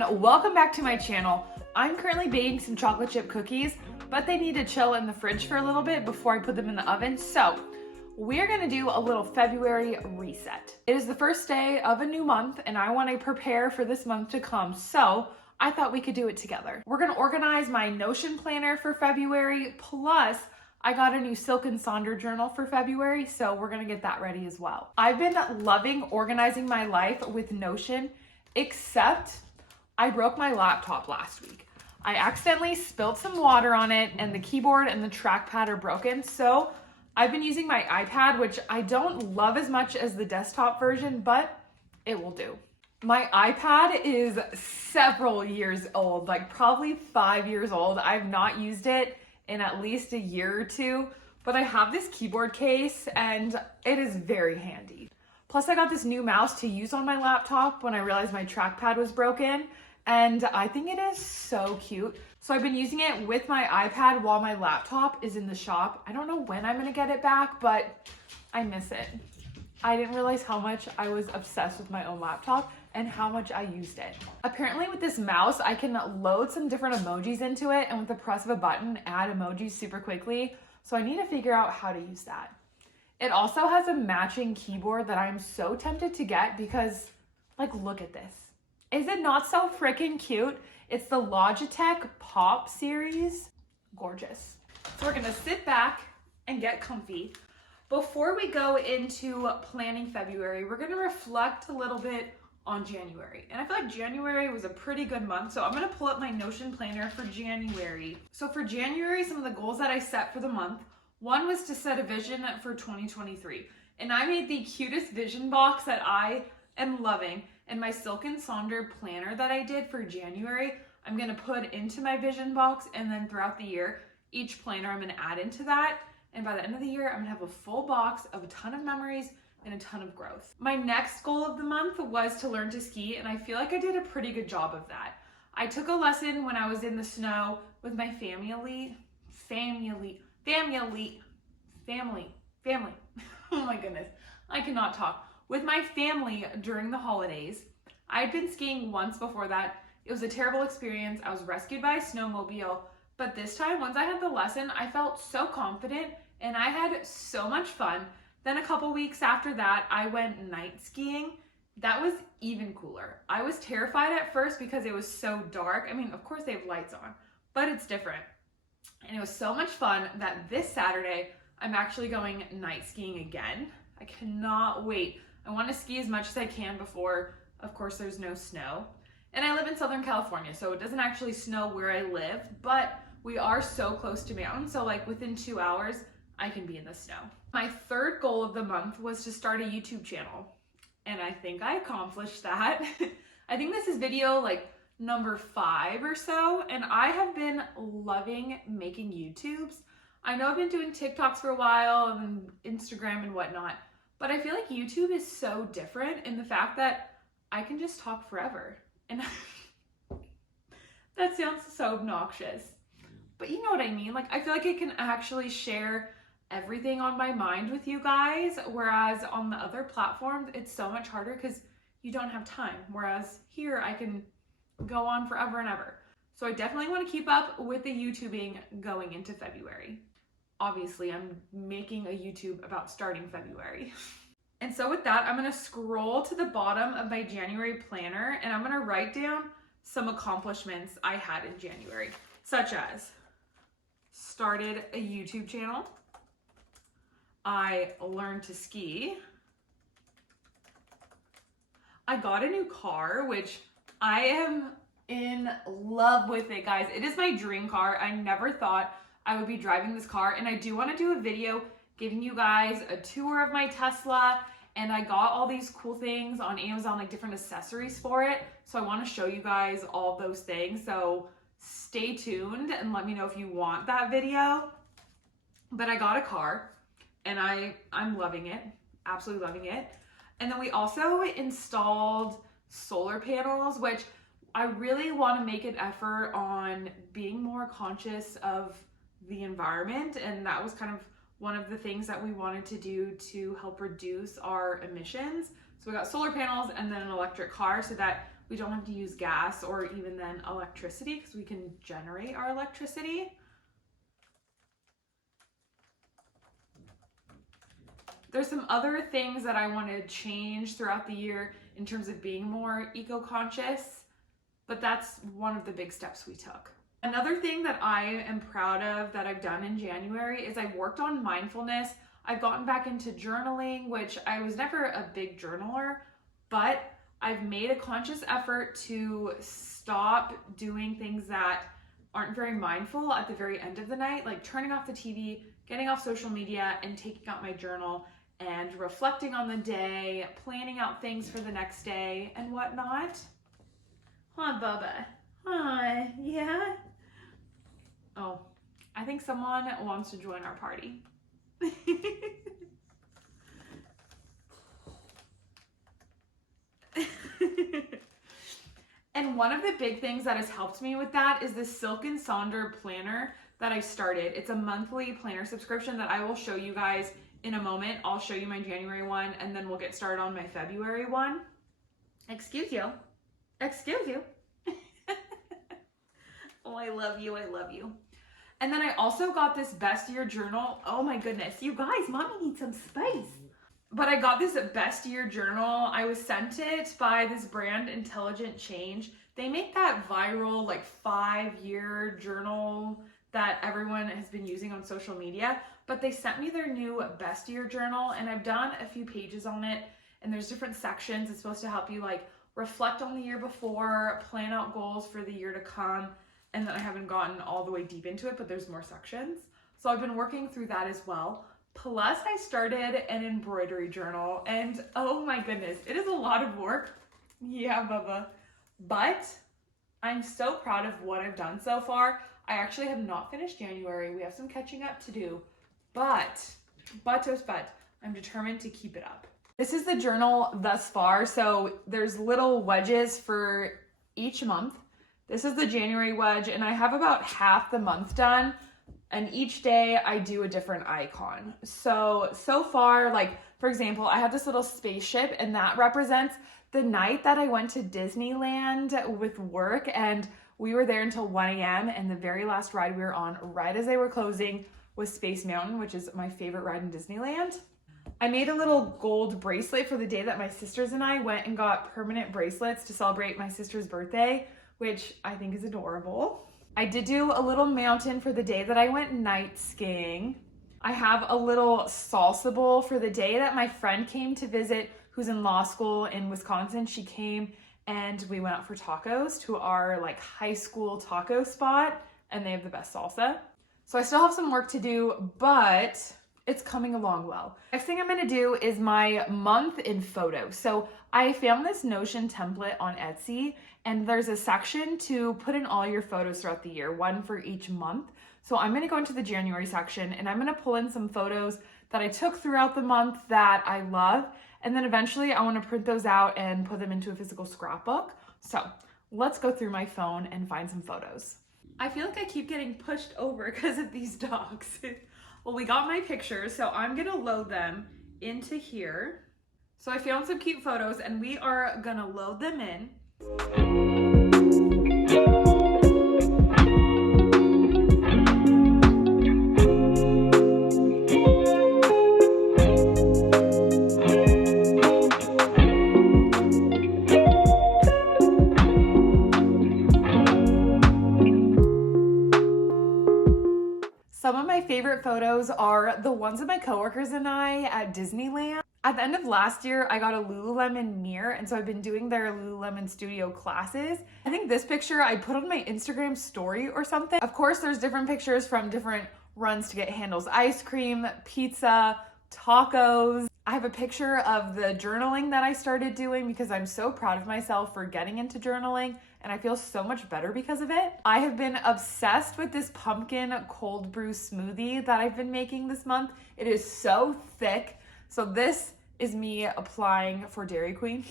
everyone, welcome back to my channel. I'm currently baking some chocolate chip cookies, but they need to chill in the fridge for a little bit before I put them in the oven. So we're gonna do a little February reset. It is the first day of a new month and I wanna prepare for this month to come. So I thought we could do it together. We're gonna organize my Notion planner for February, plus I got a new Silk and Sonder journal for February, so we're gonna get that ready as well. I've been loving organizing my life with Notion, except I broke my laptop last week. I accidentally spilled some water on it and the keyboard and the trackpad are broken, so I've been using my iPad, which I don't love as much as the desktop version, but it will do. My iPad is several years old, like probably 5 years old. I've not used it in at least a year or two, but I have this keyboard case and it is very handy. Plus I got this new mouse to use on my laptop when I realized my trackpad was broken, and I think it is so cute. So I've been using it with my iPad while my laptop is in the shop. I don't know when I'm gonna get it back, but I miss it. I didn't realize how much I was obsessed with my own laptop and how much I used it. Apparently with this mouse, I can load some different emojis into it and with the press of a button, add emojis super quickly. So I need to figure out how to use that. It also has a matching keyboard that I'm so tempted to get because, like, look at this. Is it not so freaking cute? It's the Logitech Pop series. Gorgeous. So we're gonna sit back and get comfy. Before we go into planning February, we're gonna reflect a little bit on January. And I feel like January was a pretty good month, so I'm gonna pull up my Notion planner for January. So for January, some of the goals that I set for the month, one was to set a vision for 2023. And I made the cutest vision box that I am loving. And my Silk and Sonder planner that I did for January, I'm gonna put into my vision box, and then throughout the year, each planner I'm gonna add into that. And by the end of the year, I'm gonna have a full box of a ton of memories and a ton of growth. My next goal of the month was to learn to ski, and I feel like I did a pretty good job of that. I took a lesson when I was in the snow with my family. Oh my goodness, I cannot talk. With my family during the holidays. I had been skiing once before that. It was a terrible experience. I was rescued by a snowmobile, but this time, once I had the lesson, I felt so confident and I had so much fun. Then a couple weeks after that, I went night skiing. That was even cooler. I was terrified at first because it was so dark. I mean, of course they have lights on, but it's different. And it was so much fun that this Saturday, I'm actually going night skiing again. I cannot wait. I want to ski as much as I can before, of course, there's no snow. And I live in Southern California, so it doesn't actually snow where I live, but we are so close to mountains, so like within 2 hours, I can be in the snow. My third goal of the month was to start a YouTube channel, and I think I accomplished that. I think this is video like number 5 or so, and I have been loving making YouTubes. I know I've been doing TikToks for a while and Instagram and whatnot, but I feel like YouTube is so different in the fact that I can just talk forever. And that sounds so obnoxious, but you know what I mean? Like, I feel like I can actually share everything on my mind with you guys, whereas on the other platforms, it's so much harder because you don't have time. Whereas here, I can go on forever and ever. So I definitely want to keep up with the YouTubing going into February. Obviously, I'm making a YouTube about starting February. And so with that, I'm gonna scroll to the bottom of my January planner and I'm gonna write down some accomplishments I had in January, such as started a YouTube channel, I learned to ski, I got a new car, which I am in love with it, guys. It is my dream car. I never thought I would be driving this car, and I do want to do a video giving you guys a tour of my Tesla, and I got all these cool things on Amazon, like different accessories for it, so I want to show you guys all those things, so stay tuned and let me know if you want that video. But I got a car, and I'm loving it, absolutely loving it. And then we also installed solar panels, which I really want to make an effort on being more conscious of the environment, and that was kind of one of the things that we wanted to do to help reduce our emissions. So we got solar panels and then an electric car so that we don't have to use gas or even then electricity because we can generate our electricity. There's some other things that I want to change throughout the year in terms of being more eco-conscious, but that's one of the big steps we took. Another thing that I am proud of that I've done in January is I've worked on mindfulness. I've gotten back into journaling, which I was never a big journaler, but I've made a conscious effort to stop doing things that aren't very mindful at the very end of the night, like turning off the TV, getting off social media, and taking out my journal and reflecting on the day, planning out things for the next day and whatnot. Huh, Bubba? Huh, yeah? Oh, I think someone wants to join our party. And one of the big things that has helped me with that is the Silk and Sonder planner that I started. It's a monthly planner subscription that I will show you guys in a moment. I'll show you my January one and then we'll get started on my February one. Excuse you. Excuse you. Oh, I love you. I love you. And then I also got this best year journal. Oh my goodness. You guys, mommy needs some space. But I got this best year journal. I was sent it by this brand, Intelligent Change. They make that viral like 5-year journal that everyone has been using on social media. But they sent me their new best year journal and I've done a few pages on it. And there's different sections. It's supposed to help you like reflect on the year before, plan out goals for the year to come. And then I haven't gotten all the way deep into it, but there's more sections. So I've been working through that as well. Plus I started an embroidery journal and oh my goodness, it is a lot of work. Yeah, Bubba. But I'm so proud of what I've done so far. I actually have not finished January. We have some catching up to do, but I'm determined to keep it up. This is the journal thus far. So there's little wedges for each month. This is the January wedge and I have about half the month done. And each day I do a different icon. So far, like for example, I have this little spaceship and that represents the night that I went to Disneyland with work and we were there until 1 a.m. and the very last ride we were on right as they were closing was Space Mountain, which is my favorite ride in Disneyland. I made a little gold bracelet for the day that my sisters and I went and got permanent bracelets to celebrate my sister's birthday, which I think is adorable. I did do a little mountain for the day that I went night skiing. I have a little salsa bowl for the day that my friend came to visit who's in law school in Wisconsin. She came and we went out for tacos to our like high school taco spot and they have the best salsa. So I still have some work to do, but it's coming along well. Next thing I'm gonna do is my month in photos. So I found this Notion template on Etsy and there's a section to put in all your photos throughout the year, one for each month. So I'm gonna go into the January section and I'm gonna pull in some photos that I took throughout the month that I love. And then eventually I wanna print those out and put them into a physical scrapbook. So let's go through my phone and find some photos. I feel like I keep getting pushed over because of these dogs. Well, we got my pictures, so I'm gonna load them into here. So I found some cute photos and we are gonna load them in. Some of my favorite photos are the ones of my coworkers and I at Disneyland. At the end of last year, I got a Lululemon mirror, and so I've been doing their Lululemon studio classes. I think this picture I put on my Instagram story or something. Of course, there's different pictures from different runs to get Handel's ice cream, pizza, tacos. I have a picture of the journaling that I started doing because I'm so proud of myself for getting into journaling and I feel so much better because of it. I have been obsessed with this pumpkin cold brew smoothie that I've been making this month. It is so thick. So this is me applying for Dairy Queen.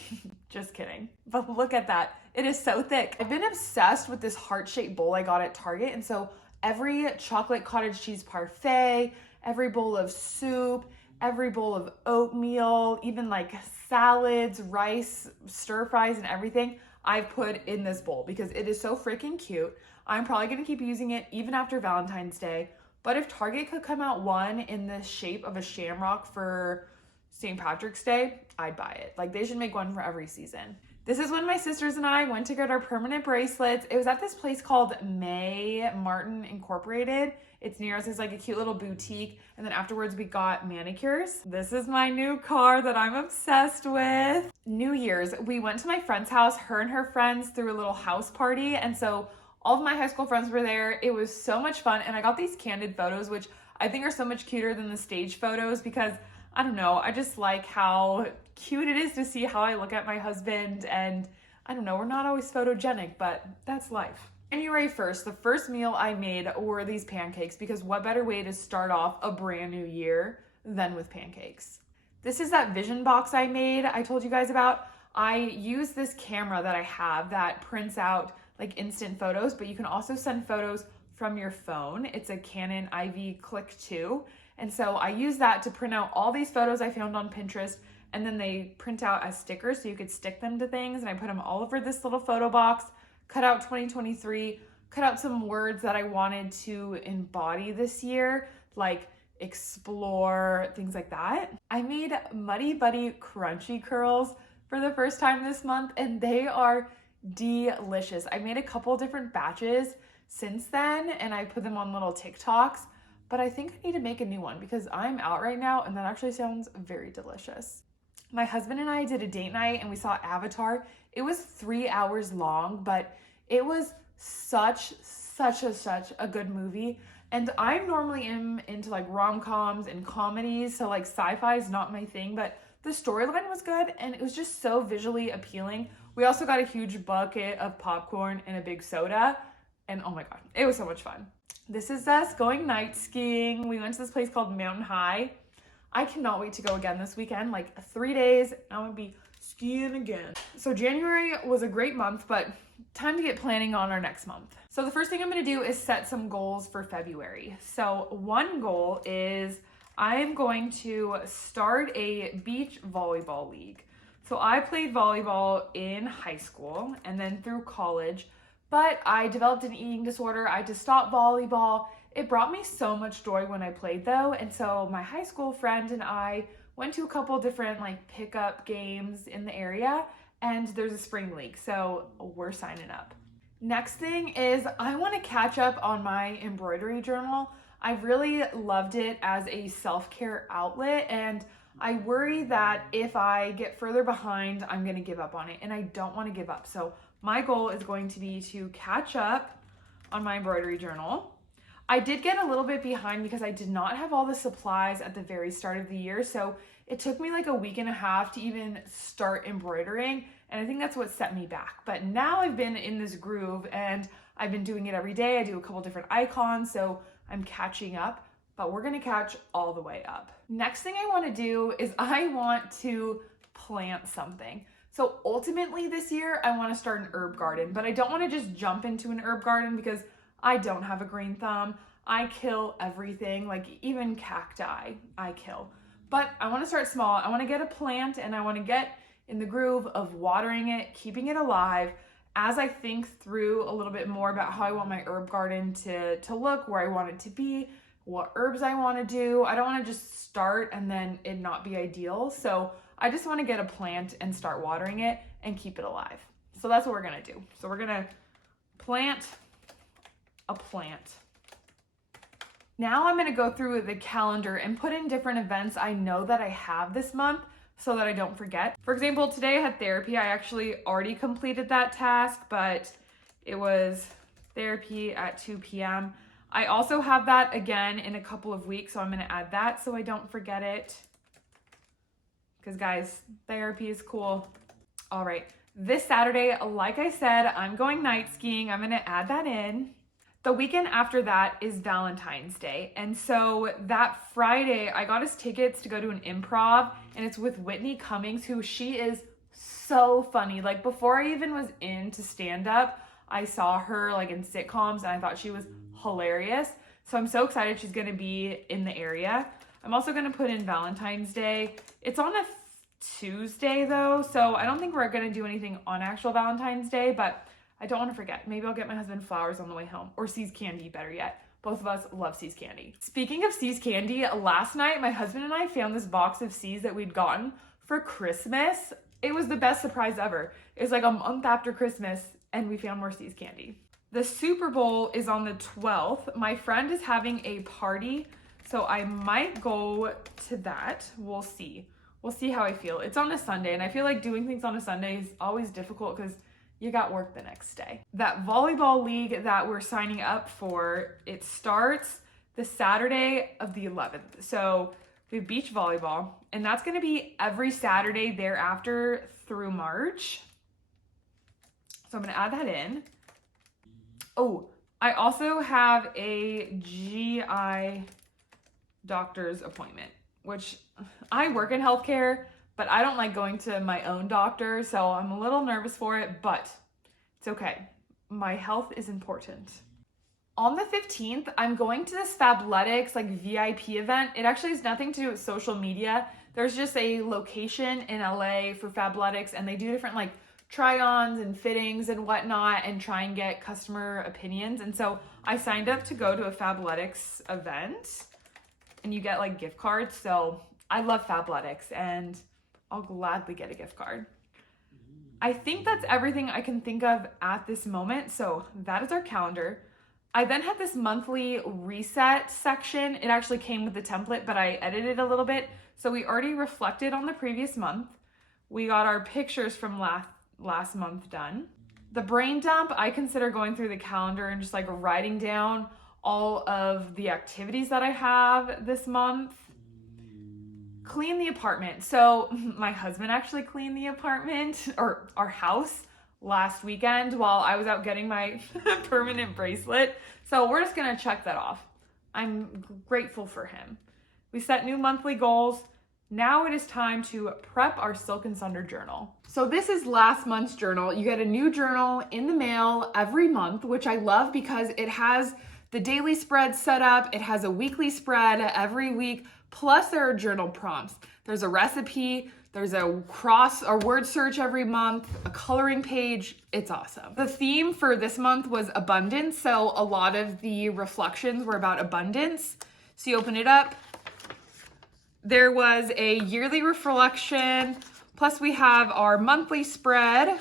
Just kidding. But look at that. It is so thick. I've been obsessed with this heart-shaped bowl I got at Target. And so every chocolate cottage cheese parfait, every bowl of soup, every bowl of oatmeal, even like salads, rice, stir fries and everything, I've put in this bowl because it is so freaking cute. I'm probably gonna keep using it even after Valentine's Day. But if Target could come out one in the shape of a shamrock for St. Patrick's Day, I'd buy it. Like, they should make one for every season. This is when my sisters and I went to get our permanent bracelets. It was at this place called May Martin Incorporated. It's near us. It's like a cute little boutique. And then afterwards we got manicures. This is my new car that I'm obsessed with. New Year's, we went to my friend's house. Her and her friends threw a little house party. And so all of my high school friends were there. It was so much fun. And I got these candid photos, which I think are so much cuter than the stage photos because I don't know, I just like how cute it is to see how I look at my husband. And I don't know, we're not always photogenic, but that's life. January 1st, the first meal I made were these pancakes because what better way to start off a brand new year than with pancakes. This is that vision box I made, I told you guys about. I use this camera that I have that prints out like instant photos, but you can also send photos from your phone. It's a Canon IV Click 2. And so I use that to print out all these photos I found on Pinterest, and then they print out as stickers so you could stick them to things, and I put them all over this little photo box, cut out 2023, cut out some words that I wanted to embody this year, like explore, things like that. I made Muddy Buddy crunchy curls for the first time this month, and they are delicious. I made a couple different batches since then, and I put them on little TikToks. But I think I need to make a new one because I'm out right now and that actually sounds very delicious. My husband and I did a date night and we saw Avatar. It was 3 hours long, but it was such a good movie. And I'm normally into like rom-coms and comedies, so like sci-fi is not my thing, but the storyline was good and it was just so visually appealing. We also got a huge bucket of popcorn and a big soda, and oh my god, it was so much fun. This is us going night skiing. We went to this place called Mountain High. I cannot wait to go again this weekend, like 3 days. I'm gonna be skiing again. So January was a great month, but time to get planning on our next month. So the first thing I'm gonna do is set some goals for February. So one goal is I'm going to start a beach volleyball league. So I played volleyball in high school and then through college, but I developed an eating disorder. I had to stop volleyball. It brought me so much joy when I played though. And so my high school friend and I went to a couple different like pickup games in the area, and there's a spring league. So we're signing up. Next thing is I want to catch up on my embroidery journal. I really loved it as a self-care outlet, and I worry that if I get further behind, I'm going to give up on it, and I don't want to give up. So my goal is going to be to catch up on my embroidery journal. I did get a little bit behind because I did not have all the supplies at the very start of the year. So it took me like a week and a half to even start embroidering. And I think that's what set me back. But now I've been in this groove and I've been doing it every day. I do a couple different icons, so I'm catching up, but we're gonna catch all the way up. Next thing I wanna do is I want to plant something. So ultimately this year, I want to start an herb garden, but I don't want to just jump into an herb garden because I don't have a green thumb. I kill everything, like even cacti, I kill. But I want to start small. I want to get a plant and I want to get in the groove of watering it, keeping it alive as I think through a little bit more about how I want my herb garden to look, where I want it to be, what herbs I want to do. I don't want to just start and then it not be ideal. So I just want to get a plant and start watering it and keep it alive. So that's what we're going to do. So we're going to plant a plant. Now I'm going to go through the calendar and put in different events I know that I have this month so that I don't forget. For example, today I had therapy. I actually already completed that task, but it was therapy at 2 p.m. I also have that again in a couple of weeks, so I'm going to add that so I don't forget it. Because guys, therapy is cool. All right, this Saturday, like I said, I'm going night skiing. I'm gonna add that in. The weekend after that is Valentine's Day. And so that Friday, I got us tickets to go to an improv, and it's with Whitney Cummings, who she is so funny. Like before I even was into stand-up, I saw her like in sitcoms and I thought she was hilarious. So I'm so excited she's gonna be in the area. I'm also gonna put in Valentine's Day. It's on a Tuesday though, so I don't think we're gonna do anything on actual Valentine's Day, but I don't want to forget. Maybe I'll get my husband flowers on the way home, or See's candy, better yet. Both of us love See's candy. Speaking of See's candy, last night my husband and I found this box of See's that we'd gotten for Christmas. It was the best surprise ever. It was like a month after Christmas and we found more See's candy. The Super Bowl is on the 12th. My friend is having a party, so I might go to that. We'll see. We'll see how I feel. It's on a Sunday, and I feel like doing things on a Sunday is always difficult because you got work the next day. That volleyball league that we're signing up for, it starts the Saturday of the 11th. So we have beach volleyball, and that's gonna be every Saturday thereafter through March. So I'm gonna add that in. Oh, I also have a GI doctor's appointment, which I work in healthcare, but I don't like going to my own doctor, so I'm a little nervous for it, but it's okay. My health is important. On the 15th, I'm going to this Fabletics like VIP event. It actually has nothing to do with social media. There's just a location in LA for Fabletics, and they do different like try-ons and fittings and whatnot and try and get customer opinions. And so I signed up to go to a Fabletics event, and you get like gift cards. So I love Fabletics, and I'll gladly get a gift card. I think that's everything I can think of at this moment. So that is our calendar. I then had this monthly reset section. It actually came with the template, but I edited a little bit. So we already reflected on the previous month. We got our pictures from last month done. The brain dump, I consider going through the calendar and just like writing down all of the activities that I have this month. Clean the apartment. So my husband actually cleaned the apartment or our house last weekend while I was out getting my permanent bracelet. So we're just gonna check that off. I'm grateful for him. We set new monthly goals. Now it is time to prep our Silk and Sonder journal. So this is last month's journal. You get a new journal in the mail every month, which I love because it has the daily spread set up. It has a weekly spread every week. Plus there are journal prompts. There's a recipe, there's a cross or word search every month, a coloring page. It's awesome. The theme for this month was abundance. So a lot of the reflections were about abundance. So you open it up. There was a yearly reflection. Plus we have our monthly spread.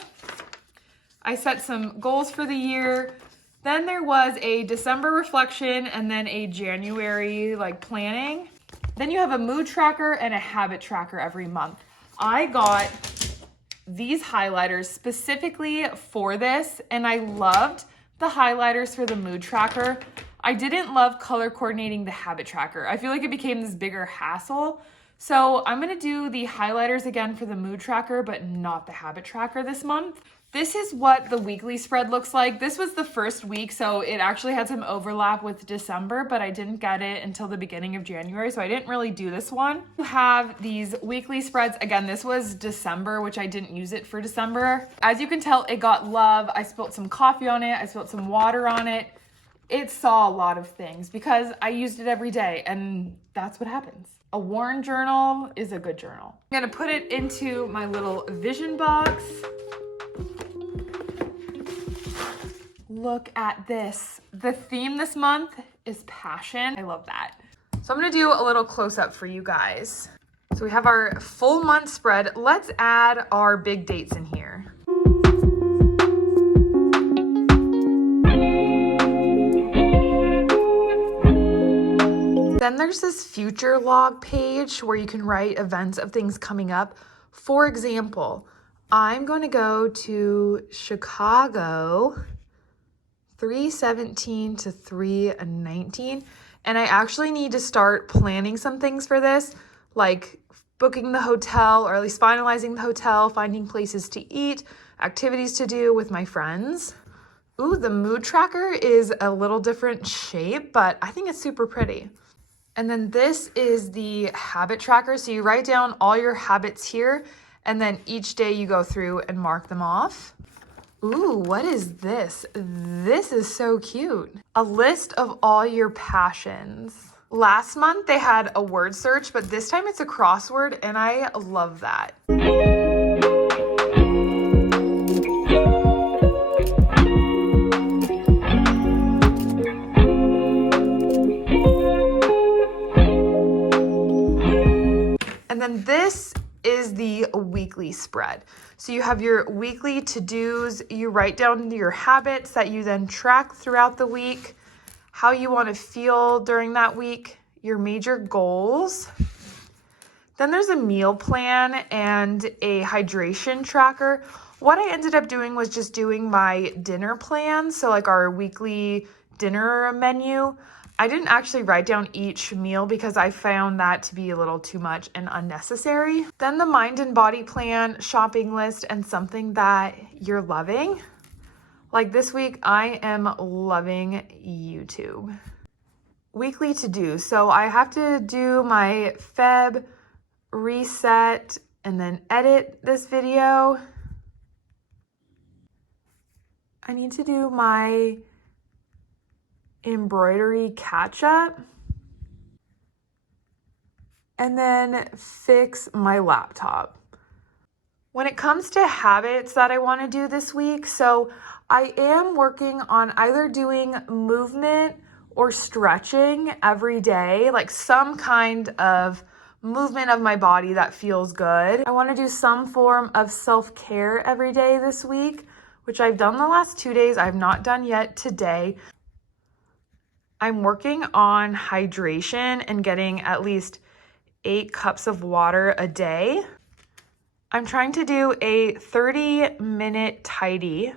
I set some goals for the year. Then there was a December reflection and then a January like planning. Then you have a mood tracker and a habit tracker every month. I got these highlighters specifically for this, and I loved the highlighters for the mood tracker. I didn't love color coordinating the habit tracker. I feel like it became this bigger hassle. So I'm gonna do the highlighters again for the mood tracker, but not the habit tracker this month. This is what the weekly spread looks like. This was the first week, so it actually had some overlap with December, but I didn't get it until the beginning of January, so I didn't really do this one. You have these weekly spreads. Again, this was December, which I didn't use it for December. As you can tell, it got love. I spilled some coffee on it. I spilled some water on it. It saw a lot of things because I used it every day, and that's what happens. A worn journal is a good journal. I'm gonna put it into my little vision box. Look at this. The theme this month is passion. I love that. So I'm gonna do a little close-up for you guys. So we have our full month spread. Let's add our big dates in here. Then there's this future log page where you can write events of things coming up. For example, I'm going to go to Chicago 3/17 to 3/19, and I actually need to start planning some things for this, like booking the hotel, or at least finalizing the hotel, finding places to eat, activities to do with my friends. Ooh, the mood tracker is a little different shape, but I think it's super pretty. And then this is the habit tracker. So you write down all your habits here, and then each day you go through and mark them off. Ooh, what is this? This is so cute. A list of all your passions. Last month they had a word search, but this time it's a crossword, and I love that. And then this is the weekly spread. So you have your weekly to-dos, you write down your habits that you then track throughout the week, how you want to feel during that week, your major goals. Then there's a meal plan and a hydration tracker. What I ended up doing was just doing my dinner plan, so like our weekly dinner menu. I didn't actually write down each meal because I found that to be a little too much and unnecessary. Then the mind and body plan, shopping list, and something that you're loving. Like this week, I am loving YouTube. Weekly to do. So I have to do my Feb reset and then edit this video. I need to do my embroidery catch up and then fix my laptop. When it comes to habits that I want to do this week, so I am working on either doing movement or stretching every day, like some kind of movement of my body that feels good. I want to do some form of self-care every day this week, which I've done the last 2 days. I've not done yet today. I'm working on hydration and getting at least 8 cups of water a day. I'm trying to do a 30-minute tidy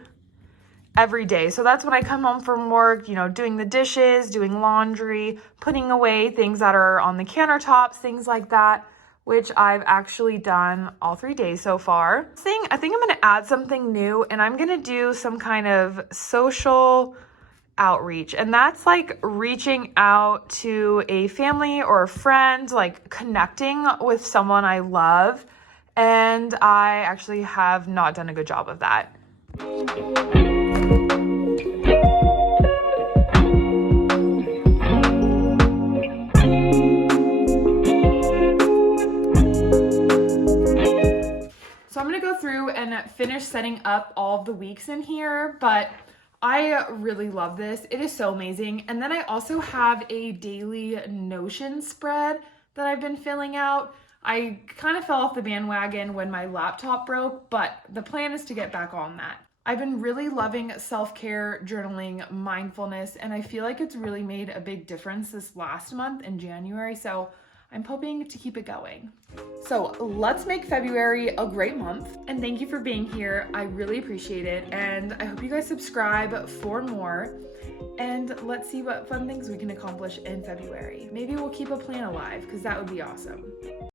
every day. So that's when I come home from work, doing the dishes, doing laundry, putting away things that are on the countertops, things like that, which I've actually done all 3 days so far. I think I'm going to add something new, and I'm going to do some kind of social outreach, and that's like reaching out to a family or a friend, like connecting with someone I love, and I actually have not done a good job of that. So I'm going to go through and finish setting up all of the weeks in here, but I really love this. It is so amazing. And then I also have a daily Notion spread that I've been filling out. I kind of fell off the bandwagon when my laptop broke, but the plan is to get back on that. I've been really loving self-care, journaling, mindfulness, and I feel like it's really made a big difference this last month in January, so I'm hoping to keep it going. So let's make February a great month, and thank you for being here. I really appreciate it, and I hope you guys subscribe for more, and let's see what fun things we can accomplish in February. Maybe we'll keep a plan alive, because that would be awesome.